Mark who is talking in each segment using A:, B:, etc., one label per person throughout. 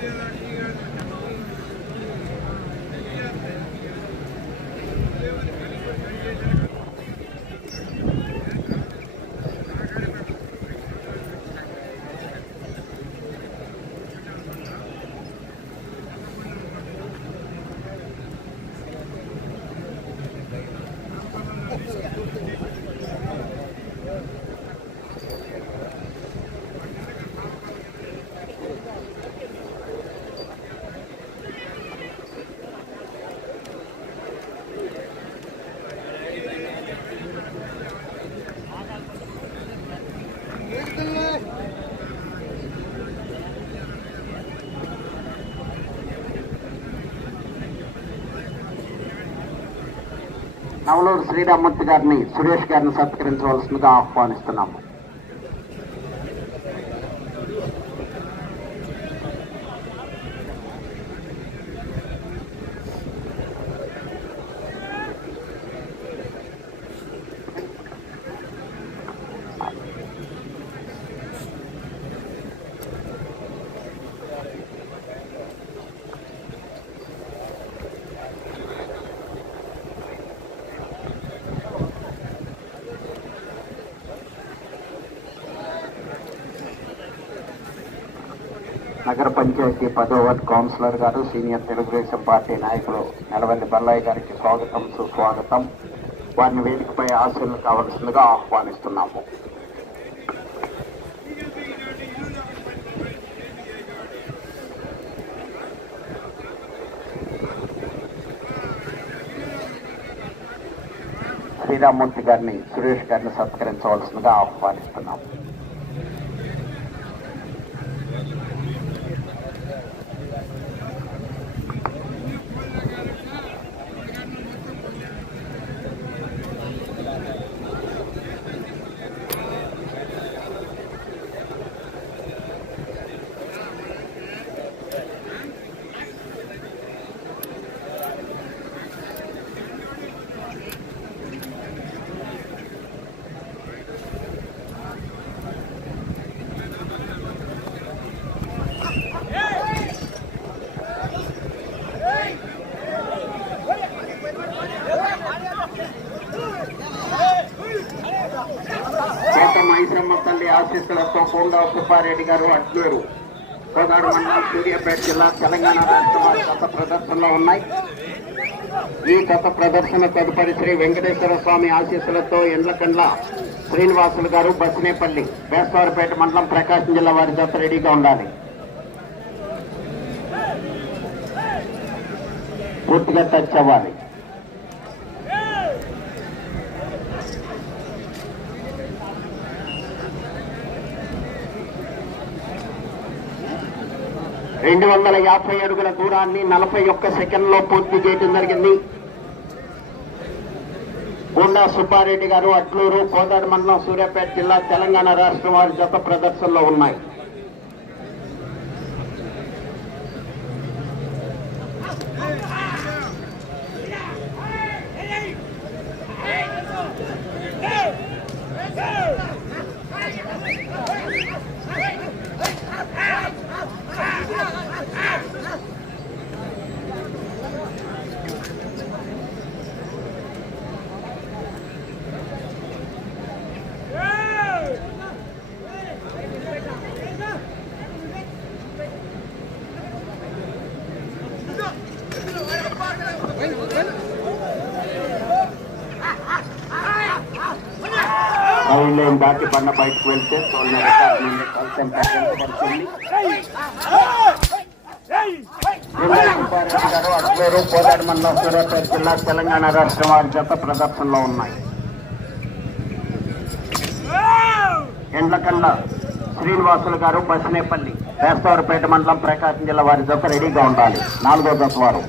A: together. Navaluru Sriramurthy గారిని సురేష్ గారిని సత్కరించవలసిందిగా ఆహ్వానిస్తున్నాము. నగర పంచాయతీ పదో వార్డు కౌన్సిలర్ గారు సీనియర్ తెలుగుదేశం పార్టీ నాయకులు నెలవల్లి బల్లయ్య గారికి స్వాగతం సుస్వాగతం. వారిని వేదికపై ఆశలు కావలసిందిగా ఆహ్వానిస్తున్నాము. శ్రీరామూర్తి గారిని సురేష్ గారిని సత్కరించవలసిందిగా ఆహ్వానిస్తున్నాము చేత మైసమ్మ తల్లి ఆశీస్సులతో కొండా సుబ్బారెడ్డి గారు అడ్లూరు. కోదాడు మండలం సూర్యాపేట జిల్లా తెలంగాణ రాష్ట్రం గత ప్రదర్శనలో ఉన్నాయి. ఈ గత ప్రదర్శన తదుపరి శ్రీ వెంకటేశ్వర స్వామి ఆశీస్సులతో ఎండ్లకండ్ల శ్రీనివాసులు గారు బస్నేపల్లి వేస్తవారిపేట మండలం ప్రకాశం జిల్లా వారి జత రెడీగా ఉండాలి. పూర్తిగా టచ్ అవ్వాలి. రెండు వందల యాభై అడుగుల దూరాన్ని నలభై ఒక్క సెకండ్లో పూర్తి చేయడం జరిగింది. గుండా సుబ్బారెడ్డి గారు అట్లూరు కోదాడు మండలం సూర్యాపేట జిల్లా తెలంగాణ రాష్ట్రం వారి జత ప్రదర్శనలో ఉన్నాయి. లైన్ దాటి బండ బయటకు వెళ్తే తోలిన రికార్డు నుండి గారు అట్లూరు మండలం సూర్యాపేట జిల్లా తెలంగాణ రాష్ట్రం వారి జత ప్రదర్శనలో ఉన్నాయి. ఎండ్లకల్ల శ్రీనివాసులు గారు బస్నేపల్లి వేస్తవారిపేట మండలం ప్రకాశం జిల్లా వారి జత రెడీగా ఉండాలి. నాలుగో జత వారు.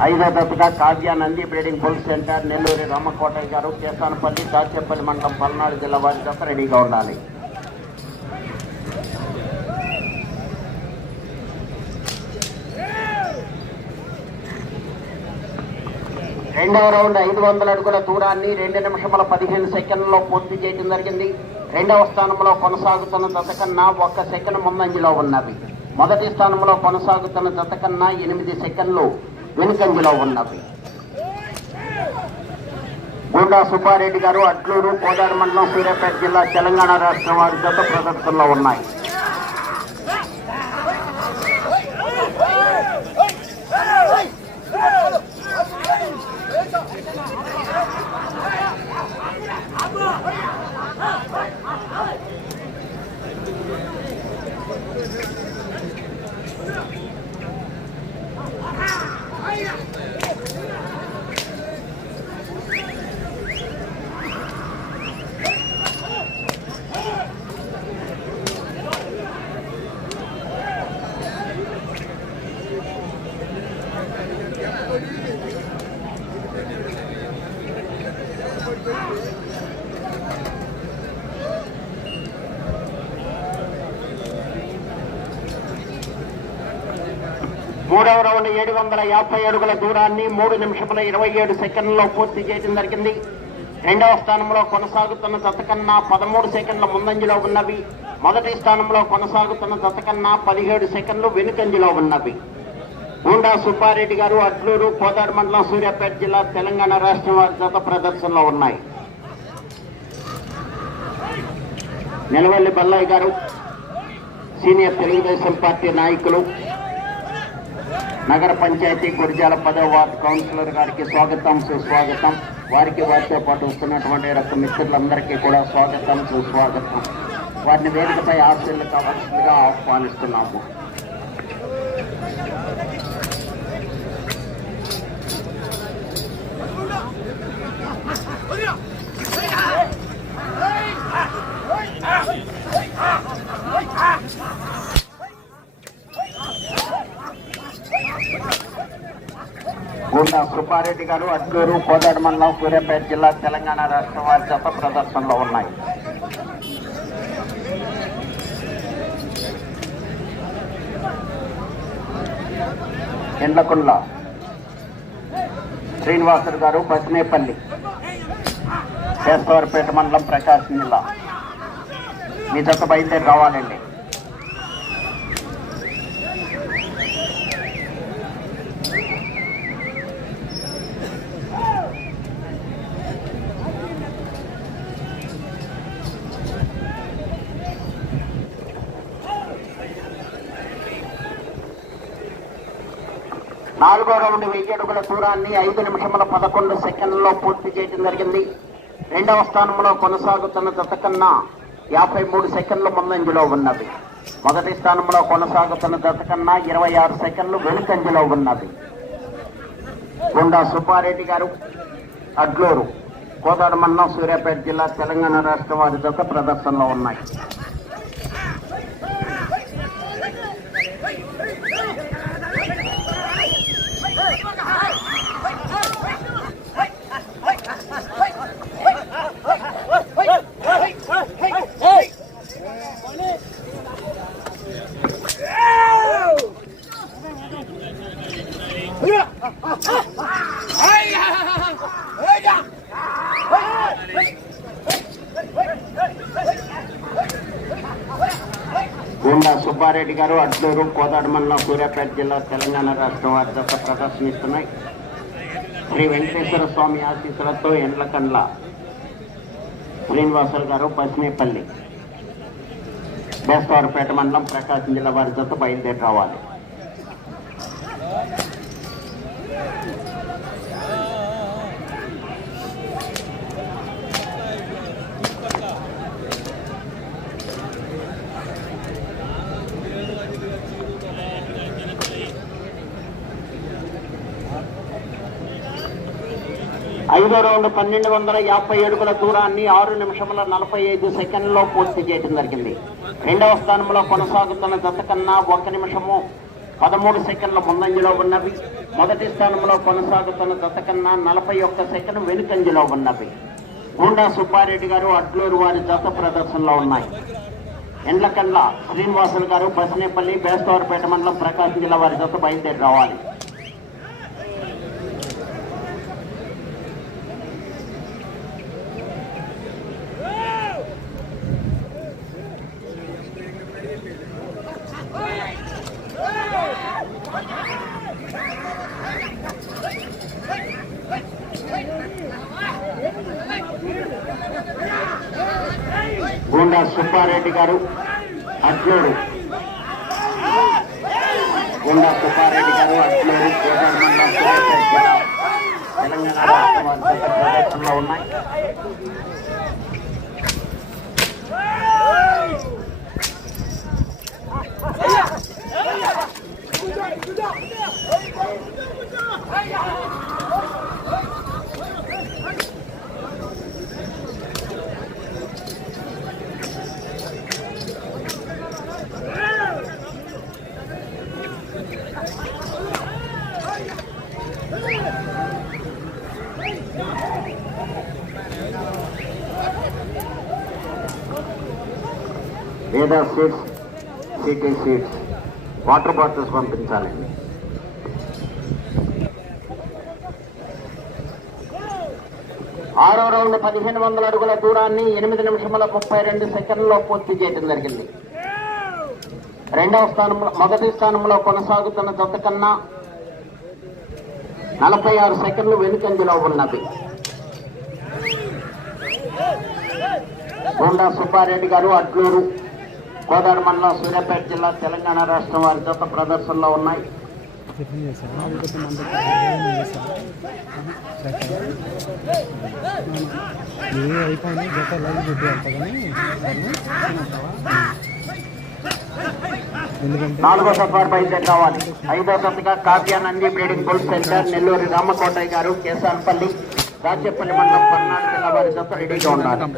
A: ఐదో దశగా Kavya Nandi breeding bull centre Nelluri Ramakotaiah garu Kesanapalli Dachepalli మండలం పల్నాడు జిల్లా వారి జత రెడీగా ఉండాలి. రెండవ రౌండ్ ఐదు వందల అడుగుల దూరాన్ని రెండు నిమిషముల పదిహేను సెకండ్లలో పూర్తి చేయడం జరిగింది. రెండవ స్థానంలో కొనసాగుతున్న దశ కన్నా ఒక్క సెకండ్ ముందంజలో ఉన్నవి మొదటి స్థానంలో కొనసాగుతున్న జత కన్నా ఎనిమిది సెకండ్లు వెనుకంజలో ఉన్నవి. గూండా సుబ్బారెడ్డి గారు అట్లూరు కోదాడు మండలం సూర్యాపేట జిల్లా తెలంగాణ రాష్ట్రం వారి జత ప్రదర్శనలో ఉన్నాయి. మూడవ ఏడు వందల యాభై అడుగుల దూరాన్ని మూడు నిమిషముల ఇరవై ఏడు సెకండ్లలో పూర్తి చేయడం జరిగింది. రెండవ స్థానంలో కొనసాగుతున్న జత కన్నా పదమూడు సెకండ్ల ముందంజలో ఉన్నవి. మొదటి స్థానంలో కొనసాగుతున్న జత కన్నా పదిహేడు సెకండ్లు వెనుకంజలో ఉన్నవి. గూండా సుబ్బారెడ్డి గారు అడ్లూరు కోదాడు మండలం సూర్యాపేట జిల్లా తెలంగాణ రాష్ట్రం వారి జత ప్రదర్శనలో ఉన్నాయి. నిలవల్లి బల్లయ్య గారు సీనియర్ తెలుగుదేశం పార్టీ నాయకులు నగర పంచాయతీ గురిజాల పదవ వార్డు కౌన్సిలర్ గారికి స్వాగతం సుస్వాగతం. వారికి వారితో పాటు వస్తున్నటువంటి రక్త మిత్రులందరికీ కూడా స్వాగతం సుస్వాగతం. వారిని వేదికపై ఆశలు కావాల్సిందిగా ఆహ్వానిస్తున్నాము. గుండా కృపారెడ్డి గారు అట్లూరు కోదాడు మండలం సూర్యాపేట జిల్లా తెలంగాణ రాష్ట్ర వారి జత ప్రదర్శనలో ఉన్నాయి. ఎండకుండ శ్రీనివాసుడు గారు బస్నేపల్లి కేశవరపేట మండలం ప్రకాశం జిల్లా. మీ జత బయలుదేరి రావాలండి. నాలుగో రౌండ్ వెయ్యి అడుగుల దూరాన్ని ఐదు నిమిషముల పదకొండు సెకండ్లలో పూర్తి చేయడం జరిగింది. రెండవ స్థానంలో కొనసాగుతున్న జత కన్నా యాభై మూడు సెకండ్లు ముందంజలో ఉన్నది. మొదటి స్థానంలో కొనసాగుతున్న జత కన్నా ఇరవై ఆరు సెకండ్లు వెనుకంజలో ఉన్నది. గుండా సుబ్బారెడ్డి గారు అడ్లూరు కోదాడు మండలం సూర్యాపేట జిల్లా తెలంగాణ రాష్ట్రం వారి జత ప్రదర్శనలో ఉన్నాయి. గుండా సుబ్బారెడ్డి గారు అడ్లూరు కోదాడు మండలం సూర్యాపేట జిల్లా తెలంగాణ రాష్ట్రం వారి ప్రదర్శనిస్తున్నాయి. శ్రీ వెంకటేశ్వర స్వామి ఆశీస్సులతో ఎండ్లకండ్ల శ్రీనివాసులు గారు పశ్చిమేపల్లి బేస్తవారపేట మండలం ప్రకాశం జిల్లా వారి జత బయలుదేరి రావాలి. ఐదో రౌండ్ పన్నెండు వందల యాభై అడుగుల దూరాన్ని ఆరు నిమిషముల నలభై ఐదు సెకండ్లో పూర్తి చేయడం జరిగింది. రెండవ స్థానంలో కొనసాగుతున్న జత కన్నా ఒక నిమిషము పదమూడు సెకండ్ల ముందంజలో ఉన్నవి. మొదటి స్థానంలో కొనసాగుతున్న జత కన్నా నలభై ఒక్క సెకండ్ వెనుకంజలో ఉన్నవి. గుండా సుబ్బారెడ్డి గారు అడ్లూరు వారి జత ప్రదర్శనలో ఉన్నాయి. ఎండ్లకండ్ల శ్రీనివాసులు గారు బసినేపల్లి బేస్తవారిపేట మండలం ప్రకాశం జిల్లా వారి జత బయలుదేరి రావాలి సుబ్బారెడ్డి గారు అడ్లూరు గుండా సుబ్బారెడ్డి గారు అడ్లూరు కేదార్ మండలం సూర్యాపేట జిల్లా తెలంగాణ రాష్ట్రం వారి జత ప్రదర్శనలో ఉన్నాయి లేదా seats city seats water bottles పంపించాలండి ఆరో రౌండ్ పదిహేను వందల అడుగుల దూరాన్ని ఎనిమిది నిమిషముల ముప్పై రెండు సెకండ్లో పూర్తి చేయడం జరిగింది. రెండవ స్థానంలో మొదటి స్థానంలో కొనసాగుతున్న జత కన్నా నలభై ఆరు సెకండ్లు వెనుకంజలో ఉన్నది. గోండా సుబ్బారెడ్డి గారు అడ్లూరు గోదావరి మండలం సూర్యాపేట జిల్లా తెలంగాణ రాష్ట్రం వారి జత ప్రదర్శనలో ఉన్నాయి.
B: అయిపోయింది జత లైవ్
A: నాలుగో సఫార్ బయలుదేరి కావాలి. ఐదో జతగా Kavya Nandi breeding bull centre Nellore Ramakotaiah garu Kesanpalli Rajyapalli మండలం పల్నాడు జిల్లా వారి జత రెడీగా ఉన్నారు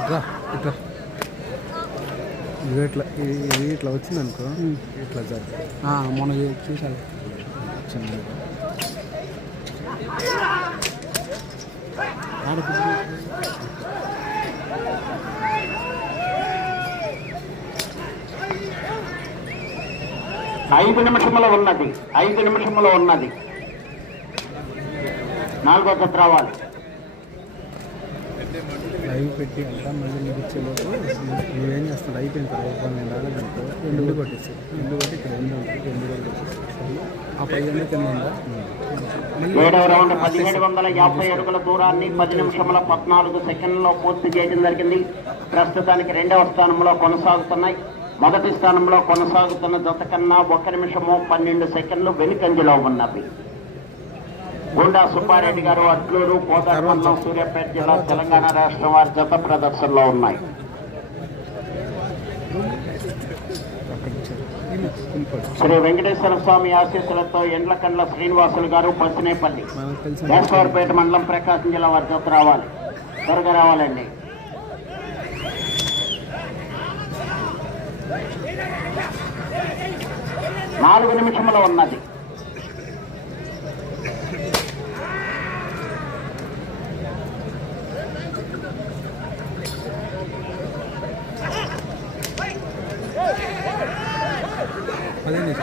B: ఇట్లా ఇట్లా. ఇది ఇట్లా ఇది ఇట్లా వచ్చింది అనుకో ఇట్లా జరుగుతుంది మొన్న చూసాను
A: ఐదు నిమిషముల ఉన్నది. ఐదు నిమిషముల ఉన్నది. నాలుగో జత రావాలి.
B: లైవ్ పెట్టి అంతా మళ్ళీ మీకు ఇచ్చేలోపు నువ్వేం చేస్తాడు అయిపోయిన తర్వాత పన్నెండు రాలేదనుకో ఎండు కొట్టేసి ఎండు కొట్టి ఇక్కడ ఎండు ఉంటుంది ఎండు కూడా కొట్టేసి ఆ పై ఎండు కింద ఉందా మళ్ళీ
A: ఏడవ రౌండ్ పదిహేడు వందల యాభై అడుగుల దూరాన్ని పది నిమిషముల పద్నాలుగు పూర్తి చేయడం జరిగింది. ప్రస్తుతానికి రెండవ స్థానంలో కొనసాగుతున్నాయి. మొదటి స్థానంలో కొనసాగుతున్న జత కన్నా ఒక నిమిషము పన్నెండు సెకండ్లు వెనుకంజలో ఉన్నవి. గుండా సుబ్బారెడ్డి గారు అట్లూరు కోదాడ సూర్యాపేట జిల్లా తెలంగాణ రాష్ట్రం వారి జత ప్రదర్శనలో ఉన్నాయి. శ్రీ వెంకటేశ్వర స్వామి ఆశీస్సులతో ఎండ్లకండ్ల శ్రీనివాసులు గారు పసినేపల్లి.
B: తెలిసిన
A: వేసవరపేట మండలం ప్రకాశం జిల్లా వారి జత రావాలి. త్వరగా రావాలండి. నాలుగు నిమిషములు ఉన్నది.
B: పదిహేను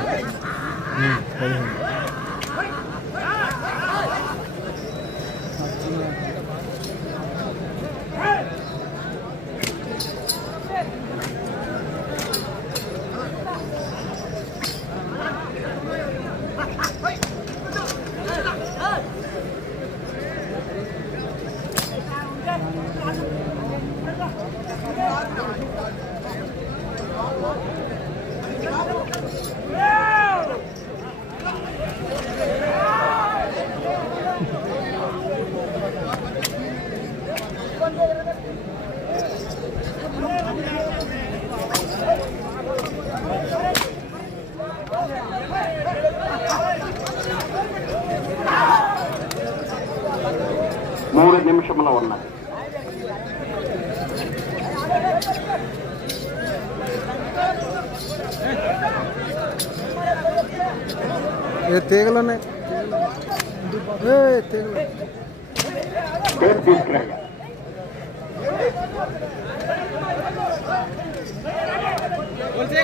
B: Don't be
A: crying. बोलते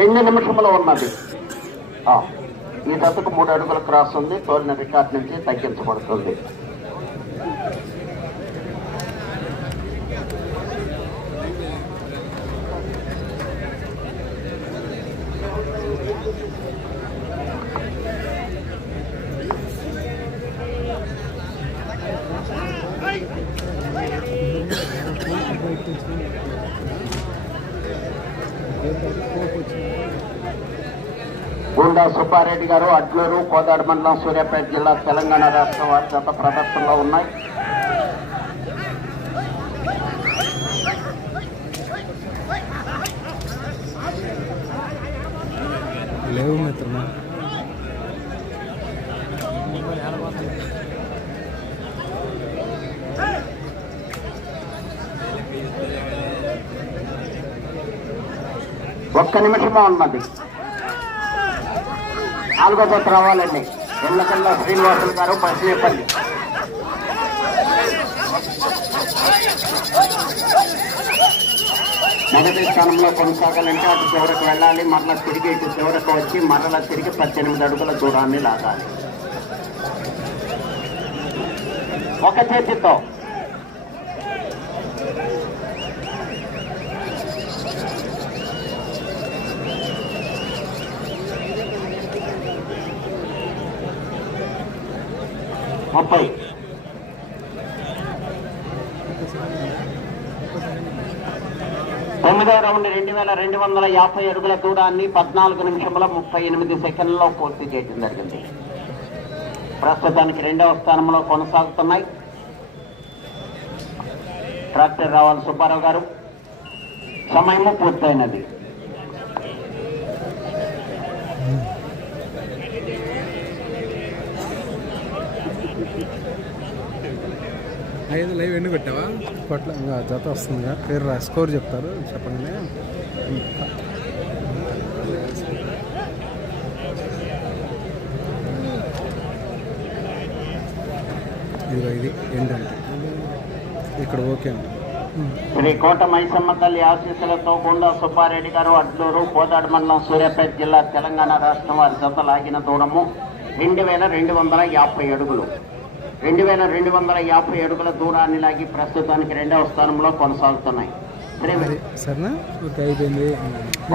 A: రెండు నిమిషంలో ఉన్నది. ఈ దశకు మూడు అడుగుల క్రాస్ ఉంది తోలిన రికార్డ్ నుంచి తగ్గించబడుతుంది. గుండా సుబ్బారెడ్డి గారు అడ్లూరు కోదాడు మండలం సూర్యాపేట జిల్లా తెలంగాణ రాష్ట్రం వారి గత ప్రదర్శనలో ఉన్నాయి. ఒక్క నిమిషమే ఉన్నది? నాలుగో జత రావాలండి. ఎల్లకల్లా శ్రీనివాసులు గారు బస్నేపల్లి మొదటి స్థానంలో కొనసాగాలంటే అటు చివరకు వెళ్ళాలి మరలా తిరిగి ఇటు చివరకు వచ్చి మరలా తిరిగి పద్దెనిమిది అడుగుల దూరాన్ని లాగాలి. ఒక చేతితో. ముప్పై తొమ్మిదవ రౌండ్ రెండు వేల రెండు వందల యాభై అడుగుల దూరాన్ని పద్నాలుగు నిమిషముల ముప్పై ఎనిమిది సెకండ్లలో పూర్తి చేయడం జరిగింది. ప్రస్తుతానికి రెండవ స్థానంలో కొనసాగుతున్నాయి. ట్రాక్టర్ రావాలి సుబ్బారావు గారు సమయము పూర్తయినది.
B: ఐదు లైవ్ ఎన్ని పెట్టావా? కొట్ల ఇంకా జత వస్తుందిగా పేరు రా స్కోర్ చెప్తారు చెప్పండి. ఇదిగో ఇది ఏంటంటే? ఇక్కడ ఓకే అండి.
A: శ్రీ కోట మైసమ్మ తల్లి ఆశీస్సులతో గుండా సుబ్బారెడ్డి గారు అడ్లూరు కోదాడు మండలం సూర్యాపేట జిల్లా తెలంగాణ రాష్ట్రం వారి జత లాగిన దూరము రెండు వేల రెండు వందల యాభై అడుగులు. రెండు వేల రెండు వందల యాభై అడుగుల దూరాన్ని లాగి ప్రస్తుతానికి రెండవ స్థానంలో కొనసాగుతున్నాయి.